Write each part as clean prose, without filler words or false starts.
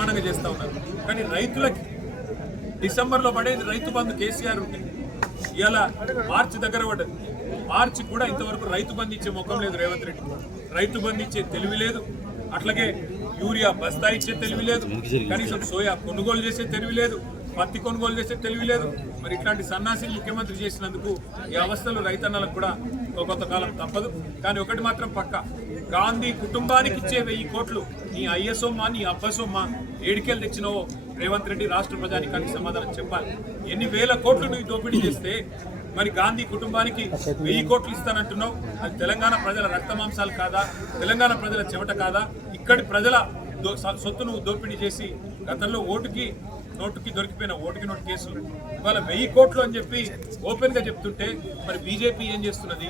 బ్రహ్మాండంగా చేస్తూ ఉన్నారు. కానీ రైతులకి డిసెంబర్లో పడేది రైతు బంధు కేసీఆర్ ఉంటే ఇలా మార్చి దగ్గర పడ్డది. మార్చి కూడా ఇంతవరకు రైతు బంధు ఇచ్చే ముఖం లేదు రేవంత్ రెడ్డి. రైతు బంధు ఇచ్చే తెలివి లేదు, అట్లాగే యూరియా బస్తా ఇచ్చే తెలివి లేదు, కనీసం సోయా కొనుగోలు చేసే తెలివి లేదు, పత్తి కొనుగోలు చేసే తెలివి లేదు. మరి ఇట్లాంటి సన్నాసిని ముఖ్యమంత్రి చేసినందుకు ఈ అవస్థలు రైతన్నలకు కూడా కొంతకాలం తప్పదు. కానీ ఒకటి మాత్రం పక్క, గాంధీ కుటుంబానికి ఇచ్చే 1000 కోట్లు నీ అయ్యసొమ్మా నీ అబ్బసొమ్మా ఏడికెళ్ళి తెచ్చినవో రేవంత్ రెడ్డి రాష్ట్ర ప్రజానికానికి సమాధానం చెప్పాలి. ఎన్ని వేల కోట్లు నువ్వు దోపిడీ చేస్తే మరి గాంధీ కుటుంబానికి 1000 కోట్లు ఇస్తానంటున్నావు. అది తెలంగాణ ప్రజల రక్తమాంసాలు కాదా? తెలంగాణ ప్రజల చెమట కాదా? ఇక్కడి ప్రజల సొత్తు నువ్వు దోపిడీ చేసి గతంలో నోటుకి దొరికిపోయిన ఓటుకి నోటు కేసులు ఇవాళ 1000 కోట్లు అని చెప్పి ఓపెన్ గా చెప్తుంటే మరి బీజేపీ ఏం చేస్తున్నది?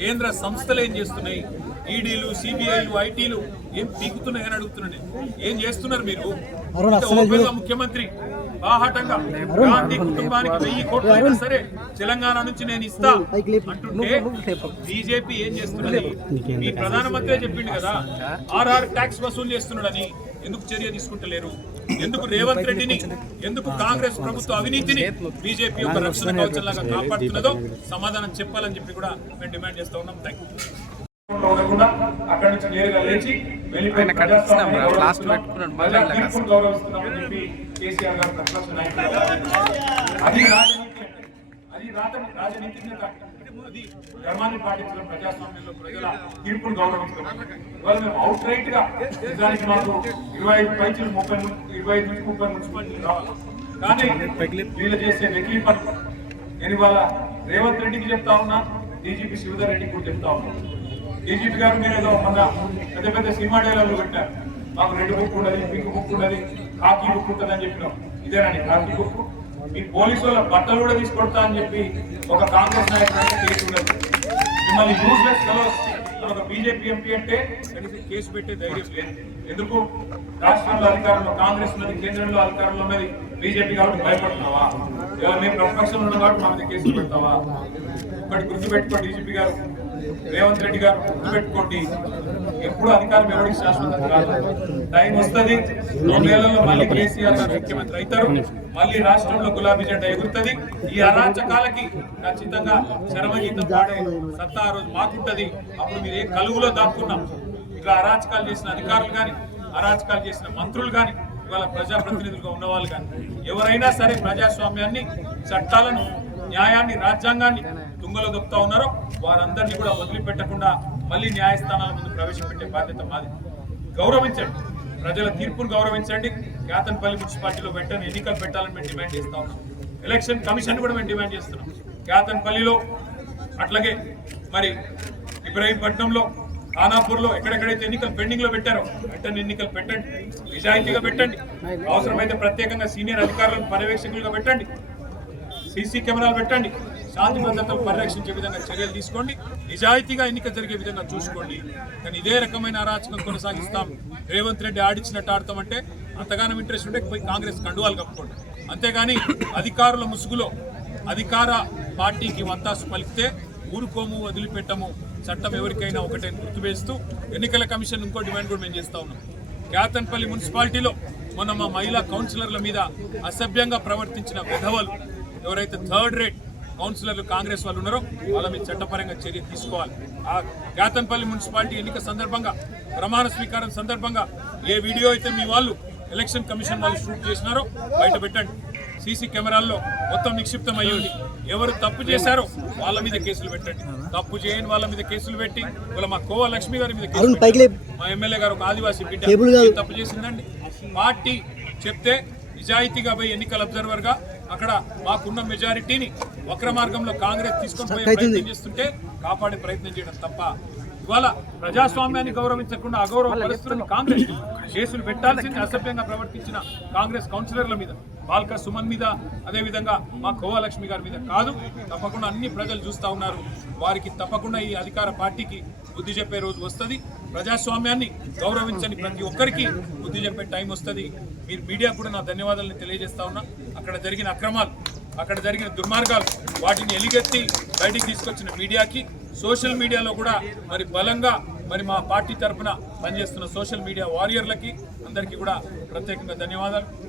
కేంద్ర సంస్థలు ఏం చేస్తున్నాయి? ఈడీలు, సిబిఐలు, ఐటీలు ఏం పీకుతున్నాయని అడుగుతున్నాను. ఏం చేస్తున్నారు మీరు? ముఖ్యమంత్రి బాహాటంగా గాంధీ కుటుంబానికి 1000 కోట్లు అయినా సరే తెలంగాణ నుంచి నేను ఇస్తా అంటుంటే బీజేపీ ఏం చేస్తున్నది? మీ ప్రధానమంత్రి చెప్పిండు కదా ఆర్ఆర్ ట్యాక్స్ వసూలు చేస్తున్నాడని. ఎందుకు చర్య తీసుకుంటలేరు? ఎందుకు రేవంత్ రెడ్డిని, ఎందుకు కాంగ్రెస్ ప్రభుత్వ అవినీతిని బీజేపీ యొక్క రక్షణ కవచంలాగా కాపాడుతున్నదో సమాధానం చెప్పాలని చెప్పి కూడా మేము డిమాండ్ చేస్తా ఉన్నాం. Thank you. అక్కడి నుంచి నేరుగా లేచి గౌరవిస్తున్నామని చెప్పి కేసీఆర్ గారు అది రాజనీతిజ్ఞత, అది ధర్మాన్ని పాటించడం, ప్రజాస్వామ్యంలో ప్రజల తీర్పును గౌరవించడం. ఇవాళ మేము అవుట్ రైట్ గా నిజానికి మాకు 25 నుంచి 30 మున్సిపాలిటీలు రావాలి. కానీ వీళ్ళు చేసే వెకిలి పనులు నేను ఇవాళ రేవంత్ రెడ్డికి చెప్తా ఉన్నా, డీజీపీ శివధర్ రెడ్డికి కూడా చెప్తా ఉన్నా. డీజీపీ గారు మీరు ఏదో మన పెద్ద సినిమా డైలాగులు పెట్టారు. మాకు రెడ్ బుక్ ఉన్నది, పింక్ బుక్ ఉన్నది, కాకీ బుక్ ఉంటుంది అని చెప్పినాం. ఇదేనండి కాకీ బుక్. మీ పోలీసు వాళ్ళ బట్టలు కూడా తీసుకొడతా అని చెప్పి ఒక కాంగ్రెస్ నాయకుడు కేసు ఉన్నది. మిమ్మల్ని యూస్లెస్ ఫెలోస్ ఒక బీజేపీ ఎంపీ అంటే కనీసం కేసు పెట్టే ధైర్యం లేదు. ఎందుకు? రాష్ట్రంలో అధికారంలో కాంగ్రెస్ ఉన్నది, కేంద్రంలో అధికారంలో ఉన్నది బీజేపీ కాబట్టి భయపడుతున్నావా? ఎవరు మేము ప్రతిపక్షంలో ఉన్న కాబట్టి మా మీద కేసులు పెడతావా? ఒకటి గుర్తుపెట్టుకోండి డీజీపీ గారు, రేవంత్ రెడ్డి గారు గుర్తుపెట్టుకోండి, ఎప్పుడు అధికారం ఎవరికి శాశ్వతం కాదు. టైం వస్తుంది, 2 నెలల్లో మళ్ళీ కేసీఆర్ గారు ముఖ్యమంత్రి అవుతారు, మళ్ళీ రాష్ట్రంలో గులాబీ జెండా ఎగురుతుంది. ఈ అరాచకాలకి ఖచ్చితంగా చరమగీతం పాడే సత్తా ఆ రోజు మాకుంటది. అప్పుడు మీరు ఏ కలుగులో దాక్కున్నాం. ఇట్లా అరాచకాలు చేసిన అధికారులు కానీ, అరాచకాలు చేసిన మంత్రులు కానీ, ఇవాళ ప్రజాప్రతినిధులుగా ఉన్నవాళ్ళు కానీ ఎవరైనా సరే ప్రజాస్వామ్యాన్ని, చట్టాలను, న్యాయాన్ని, రాజ్యాంగాన్ని తుంగలో దొక్కుతా ఉన్నారో వారందరినీ కూడా వదిలిపెట్టకుండా మళ్ళీ న్యాయస్థానాల ముందు ప్రవేశపెట్టే బాధ్యత మాది. గౌరవించండి, ప్రజల తీర్పును గౌరవించండి. కేతన్పల్లి మున్సిపాలిటీలో వెంటనే ఎన్నికలు పెట్టాలని మేము డిమాండ్ చేస్తా ఉన్నాం. ఎలక్షన్ కమిషన్ కూడా మేము డిమాండ్ చేస్తున్నాం. కేతన్పల్లిలో, అట్లాగే మరి ఇబ్రహీంపట్నంలో, ఖానాపూర్లో ఎక్కడెక్కడైతే ఎన్నికలు పెండింగ్ లో పెట్టారో వెంటనే ఎన్నికలు పెట్టండి, నిజాయితీగా పెట్టండి. అవసరమైతే ప్రత్యేకంగా సీనియర్ అధికారులను పర్యవేక్షకులుగా పెట్టండి, సీసీ కెమెరాలు పెట్టండి, శాంతి భద్రతలు పరిరక్షించే విధంగా చర్యలు తీసుకోండి, నిజాయితీగా ఎన్నిక జరిగే విధంగా చూసుకోండి. కానీ ఇదే రకమైన అరాచకం కొనసాగిస్తాం, రేవంత్ రెడ్డి ఆడిచ్చినట్టు ఆడతామంటే అంతగానో ఇంట్రెస్ట్ ఉంటే పోయి కాంగ్రెస్ కండువాలు కప్పుకోండి. అంతేగాని అధికారుల ముసుగులో అధికార పార్టీకి వంతాసు పలికితే ఊరుకోము, వదిలిపెట్టము. చట్టం ఎవరికైనా ఒకటే గుర్తువేస్తూ ఎన్నికల కమిషన్ ఇంకో డిమాండ్ కూడా మేము చేస్తా ఉన్నాం. కేతన్పల్లి మున్సిపాలిటీలో మొన్న మా మహిళా కౌన్సిలర్ల మీద అసభ్యంగా ప్రవర్తించిన విధవలు ఎవరైతే 3rd రేట్ కౌన్సిలర్లు కాంగ్రెస్ వాళ్ళు ఉన్నారో వాళ్ళ మీద చట్టపరంగా చర్య తీసుకోవాలి. ఆ కేతన్పల్లి మున్సిపాలిటీ ఎన్నిక సందర్భంగా, ప్రమాణ స్వీకారం సందర్భంగా ఏ వీడియో అయితే మీ వాళ్ళు ఎలక్షన్ కమిషన్ వాళ్ళు షూట్ చేసినారో బయట పెట్టండి. సీసీ కెమెరాల్లో మొత్తం నిక్షిప్తం అయ్యింది. ఎవరు తప్పు చేశారో వాళ్ళ మీద కేసులు పెట్టండి, తప్పు చేయని వాళ్ళ మీద కేసులు పెట్టి వాళ్ళ మా కోవా లక్ష్మి గారి మీద కేసులు పెట్టి, మా ఎమ్మెల్యే గారు ఒక ఆదివాసీ బిడ్డ తప్పు చేసిందండి. పార్టీ చెప్తే నిజాయితీగా పోయి ఎన్నికల అబ్జర్వర్ గా అక్కడ మాకున్న మెజారిటీని వక్ర మార్గంలో కాంగ్రెస్ తీసుకొని పోయే ప్రయత్నం చేస్తుంటే కాపాడే ప్రయత్నం చేయడం తప్ప ఇవాళ ప్రజాస్వామ్యాన్ని గౌరవించకుండా అగౌరవ పరిస్థితులను కాంగ్రెస్ కేసులు పెట్టాల్సింది అసభ్యంగా ప్రవర్తించిన కాంగ్రెస్ కౌన్సిలర్ల మీద, బాల్క సుమన్ మీద, అదేవిధంగా మా కోవాలక్ష్మి గారి మీద కాదు. తప్పకుండా అన్ని ప్రజలు చూస్తూ ఉన్నారు. వారికి తప్పకుండా ఈ అధికార పార్టీకి బుద్ధి చెప్పే రోజు వస్తుంది. ప్రజాస్వామ్యాన్ని గౌరవించని ప్రతి ఒక్కరికి బుద్ధి చెప్పే టైం వస్తుంది. మీరు మీడియా కూడా నా ధన్యవాదాలను తెలియజేస్తా ఉన్నా. అక్కడ జరిగిన అక్రమాలు, అక్కడ జరిగిన దుర్మార్గాలు వాటిని ఎలిగెత్తి బయటికి తీసుకొచ్చిన మీడియాకి, సోషల్ మీడియాలో కూడా మరి బలంగా మరి మా పార్టీ తరఫున పనిచేస్తున్న సోషల్ మీడియా వారియర్లకి అందరికీ కూడా ప్రత్యేకంగా ధన్యవాదాలు.